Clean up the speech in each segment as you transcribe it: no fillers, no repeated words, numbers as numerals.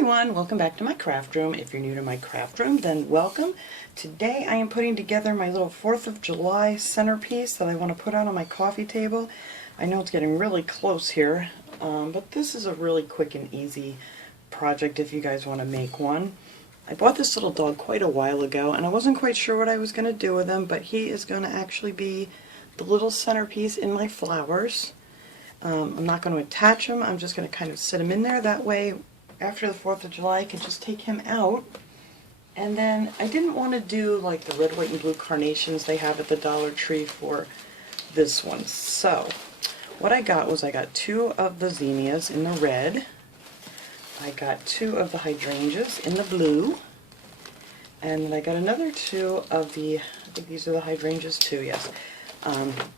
everyone, welcome back to my craft room. If you're new to my craft room, then welcome. Today I am putting together my little 4th of July centerpiece that I want to put out on my coffee table. I know it's getting really close here, but this is a really quick and easy project if you guys want to make one. I bought this little dog quite a while ago and I wasn't quite sure what I was going to do with him, but he is going to actually be the little centerpiece in my flowers. I'm not going to attach him, I'm just going to kind of sit him in there. That way after the 4th of July I can just take him out. And then I didn't want to do like the red, white, and blue carnations they have at the Dollar Tree for this one. So what I got was I got 2 of the zinnias in the red, I got 2 of the hydrangeas in the blue, and then I got another 2 of the, I think these are the hydrangeas too, yes,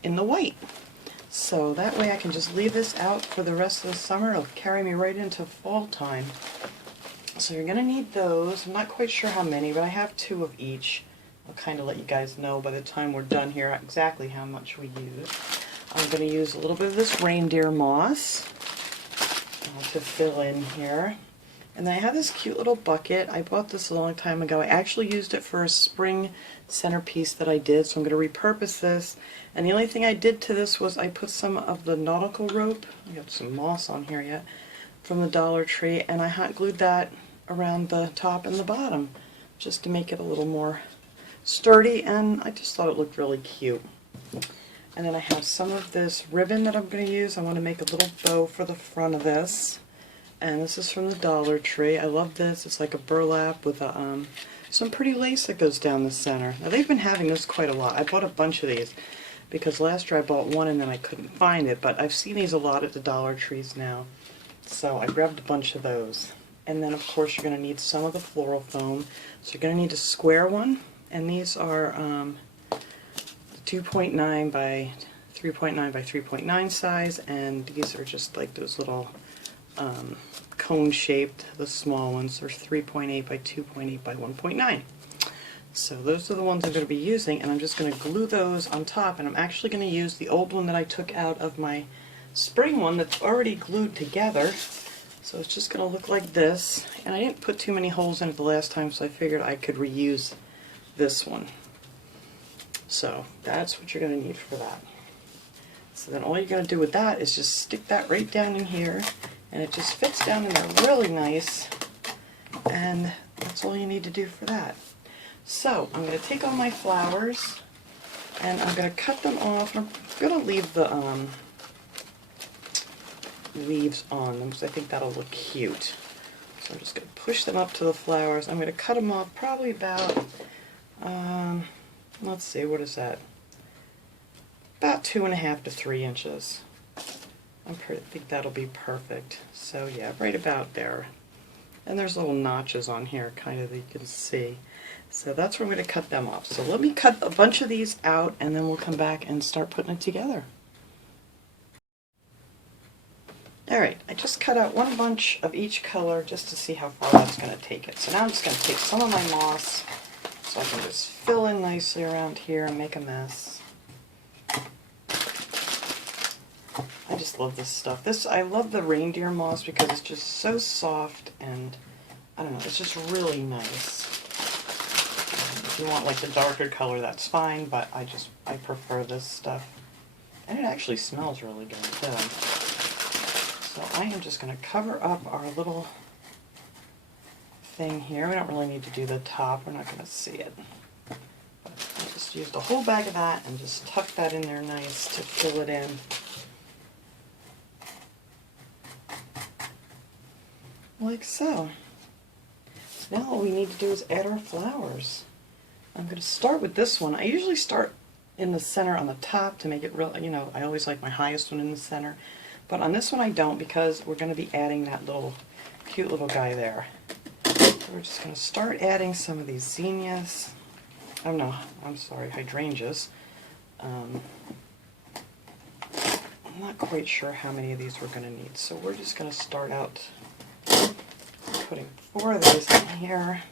in the white. So that way I can just leave this out for the rest of the summer. It'll carry me right into fall time. So you're going to need those. I'm not quite sure how many, but I have 2 of each. I'll kind of let you guys know by the time we're done here exactly how much we use. I'm going to use a little bit of this reindeer moss to fill in here. And then I have this cute little bucket. I bought this a long time ago. I actually used it for a spring centerpiece that I did, so I'm going to repurpose this. And the only thing I did to this was I put some of the nautical rope, I got some moss on here yet, from the Dollar Tree, and I hot glued that around the top and the bottom just to make it a little more sturdy, and I just thought it looked really cute. And then I have some of this ribbon that I'm going to use. I want to make a little bow for the front of this. And this is from the Dollar Tree. I love this. It's like a burlap with a, some pretty lace that goes down the center. Now they've been having this quite a lot. I bought a bunch of these because last year I bought one and then I couldn't find it, but I've seen these a lot at the Dollar Trees now. So I grabbed a bunch of those. And then of course you're going to need some of the floral foam. So you're going to need a square one, and these are 2.9 by 3.9 by 3.9 size, and these are just like those little cone shaped, the small ones are 3.8 by 2.8 by 1.9. So those are the ones I'm going to be using, and I'm just going to glue those on top, and I'm actually going to use the old one that I took out of my spring one that's already glued together. So it's just going to look like this, and I didn't put too many holes in it the last time, so I figured I could reuse this one. So that's what you're going to need for that. So then all you're going to do with that is just stick that right down in here, and it just fits down in there really nice, and that's all you need to do for that. So I'm going to take all my flowers and I'm going to cut them off. I'm going to leave the leaves on them because I think that'll look cute. So I'm just going to push them up to the flowers. I'm going to cut them off probably about, let's see, what is that? About 2.5 to 3 inches. I think that'll be perfect. So yeah, right about there. And there's little notches on here kind of that you can see. So that's where I'm going to cut them off. So let me cut a bunch of these out and then we'll come back and start putting it together. Alright, I just cut out one bunch of each color just to see how far that's going to take it. So now I'm just going to take some of my moss so I can just fill in nicely around here and make a mess. I just love this stuff. I love the reindeer moss because it's just so soft and, I don't know, it's just really nice. If you want like the darker color, that's fine, but I prefer this stuff. And it actually smells really good too. So I am just going to cover up our little thing here. We don't really need to do the top, we're not going to see it. But I'll just use the whole bag of that and just tuck that in there nice to fill it in. Like so. Now all we need to do is add our flowers. I'm going to start with this one. I usually start in the center on the top to make it real, you know, I always like my highest one in the center. But on this one I don't because we're going to be adding that little cute little guy there. So we're just going to start adding some of these zinnias. Oh no, I'm sorry, hydrangeas. I'm not quite sure how many of these we're going to need. So we're just going to start out putting 4 of these in here.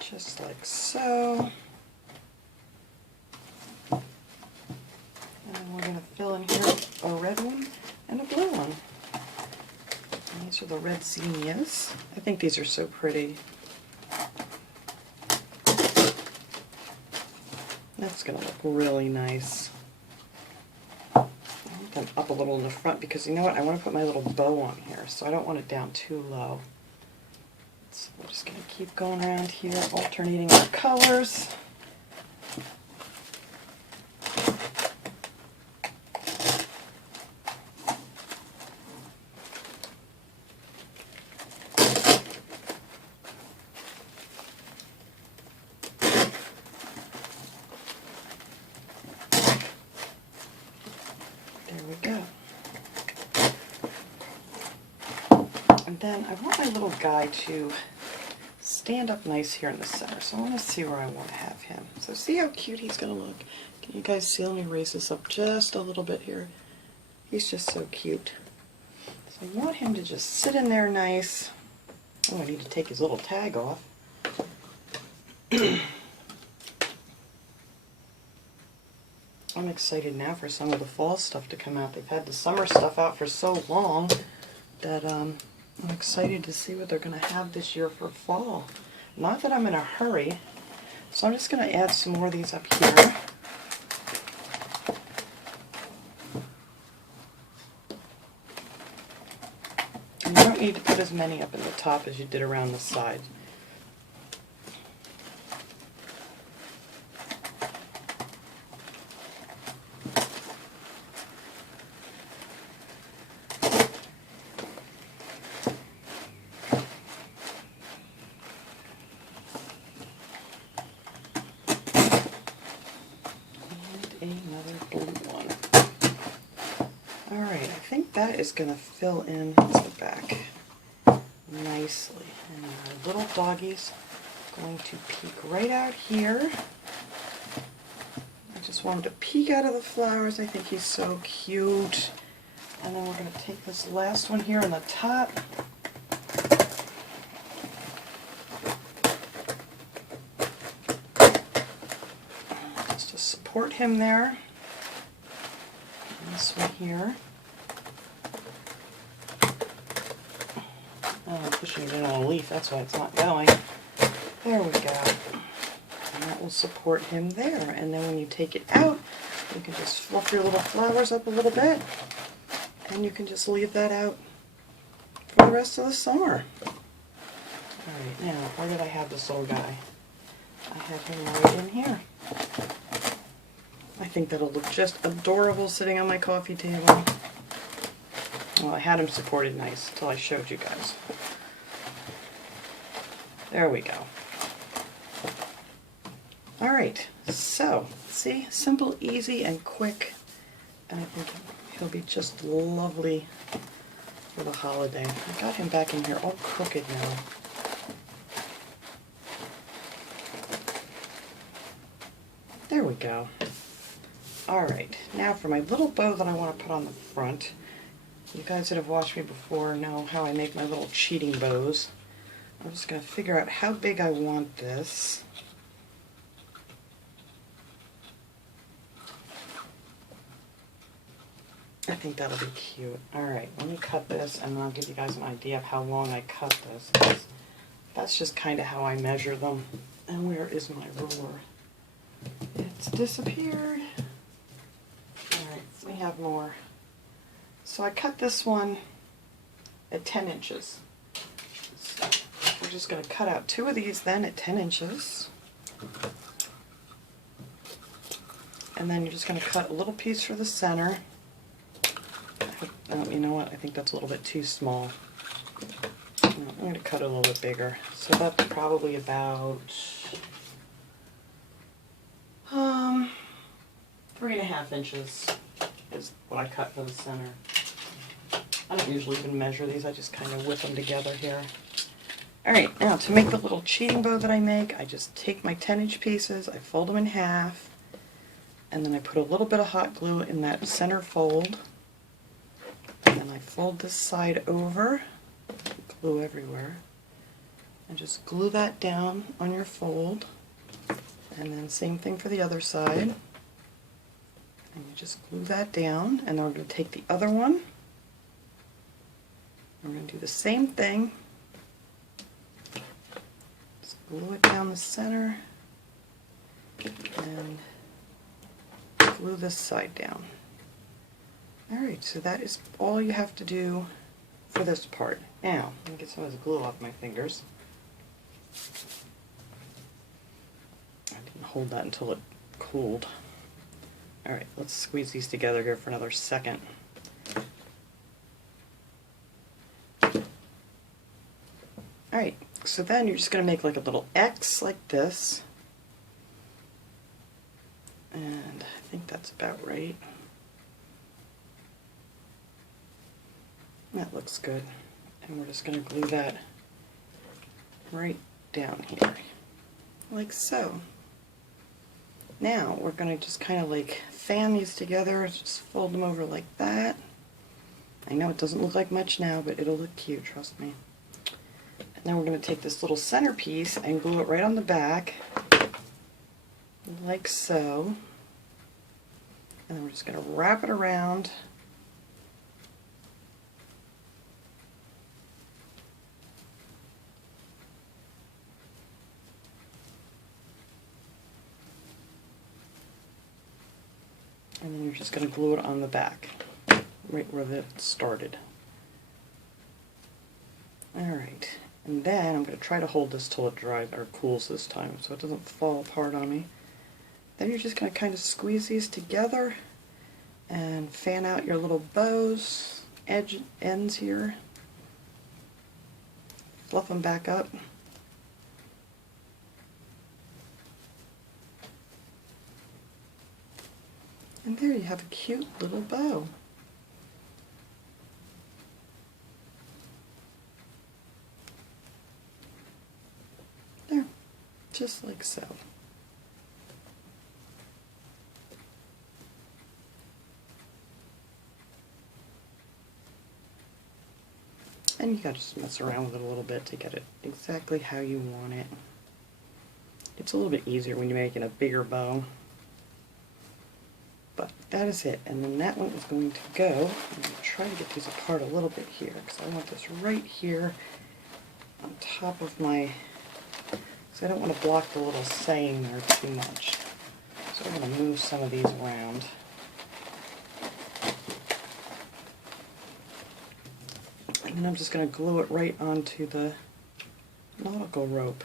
Just like so. And we're going to fill in here a red one and a blue one. And these are the red zinnias. I think these are so pretty. That's going to look really nice. I want them up a little in the front because you know what? I want to put my little bow on here, so I don't want it down too low. So we're just going to keep going around here, alternating our colors. There we go. And then I want my little guy to stand up nice here in the center. So I want to see where I want to have him. So see how cute he's going to look. Can you guys see? Let me raise this up just a little bit here. He's just so cute. So I want him to just sit in there nice. Oh, I need to take his little tag off. I'm excited now for some of the fall stuff to come out. They've had the summer stuff out for so long that I'm excited to see what they're going to have this year for fall. Not that I'm in a hurry, so I'm just going to add some more of these up here. And you don't need to put as many up in the top as you did around the side. Another blue one. Alright, I think that is going to fill in the back nicely. And our little doggy's going to peek right out here. I just want him to peek out of the flowers. I think he's so cute. And then we're going to take this last one here on the top. Just to support him there. And this one here. Oh, I'm pushing it in on a leaf, that's why it's not going. There we go. And that will support him there. And then when you take it out, you can just fluff your little flowers up a little bit. And you can just leave that out for the rest of the summer. Alright, now, where did I have this little guy? I have him right in here. I think that'll look just adorable sitting on my coffee table. Well, I had him supported nice until I showed you guys. There we go. Alright, so, see, simple, easy, and quick. And I think he'll be just lovely for the holiday. I got him back in here all crooked now. There we go. Alright, now for my little bow that I want to put on the front. You guys that have watched me before know how I make my little cheating bows. I'm just going to figure out how big I want this. I think that'll be cute. Alright, let me cut this and I'll give you guys an idea of how long I cut this. 'Cause that's just kind of how I measure them. And where is my ruler? It's disappeared. Alright, we have more. So I cut this one at 10 inches. So we're just going to cut out 2 of these then at 10 inches. And then you're just going to cut a little piece for the center. You know what? I think that's a little bit too small. I'm going to cut it a little bit bigger. So that's probably about 3.5 inches is what I cut for the center. I don't usually even measure these, I just kind of whip them together here. Alright, now to make the little cheating bow that I make, I just take my 10-inch pieces, I fold them in half, and then I put a little bit of hot glue in that center fold, and then I fold this side over, glue everywhere, and just glue that down on your fold, and then same thing for the other side. And you just glue that down, and then we're going to take the other one. We're going to do the same thing. Just glue it down the center and glue this side down. Alright, so that is all you have to do for this part. Now, let me get some of this glue off my fingers. I didn't hold that until it cooled. Alright, let's squeeze these together here for another second. Alright, so then you're just going to make like a little X like this. And I think that's about right. That looks good. And we're just going to glue that right down here, like so. Now we're going to just kind of like fan these together, just fold them over like that. I know it doesn't look like much now, but it'll look cute, trust me. And then we're going to take this little centerpiece and glue it right on the back, like so. And then we're just going to wrap it around. And then you're just going to glue it on the back, right where it started. Alright, and then I'm going to try to hold this till it dries or cools this time so it doesn't fall apart on me. Then you're just going to kind of squeeze these together and fan out your little bows, ends here. Fluff them back up. And there you have a cute little bow. There, just like so. And you gotta just mess around with it a little bit to get it exactly how you want it. It's a little bit easier when you're making a bigger bow. But that is it, and then that one is going to go. I'm going to try to get these apart a little bit here, because I want this right here on top of my, so I don't want to block the little saying there too much. So I'm going to move some of these around. And then I'm just going to glue it right onto the nautical rope.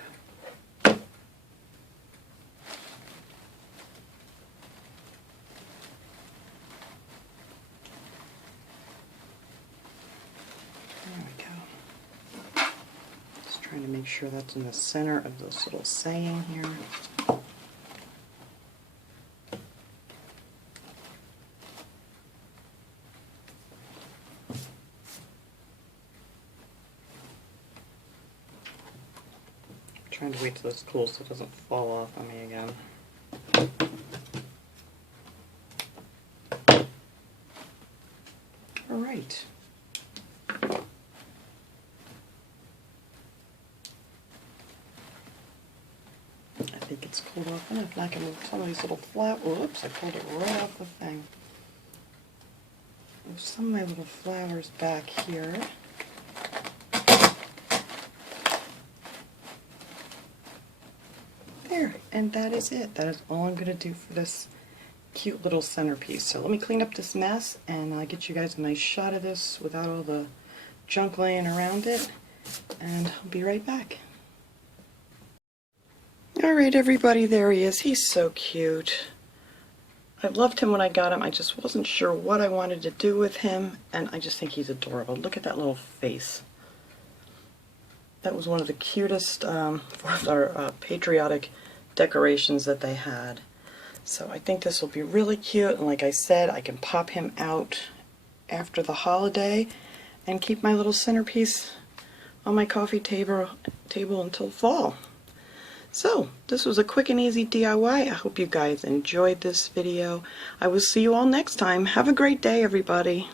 Trying to make sure that's in the center of this little saying here. I'm trying to wait till it's cool so it doesn't fall off on me again. All right. I think it's cooled off enough. Now I can move some of these little flowers. Whoops, I pulled it right off the thing. Move some of my little flowers back here. There, and that is it. That is all I'm going to do for this cute little centerpiece. So let me clean up this mess and I'll get you guys a nice shot of this without all the junk laying around it. And I'll be right back. Alright everybody, there he is. He's so cute. I loved him when I got him. I just wasn't sure what I wanted to do with him, and I just think he's adorable. Look at that little face. That was one of the cutest patriotic decorations that they had. So I think this will be really cute, and like I said, I can pop him out after the holiday and keep my little centerpiece on my coffee table until fall. So, this was a quick and easy DIY. I hope you guys enjoyed this video. I will see you all next time. Have a great day, everybody.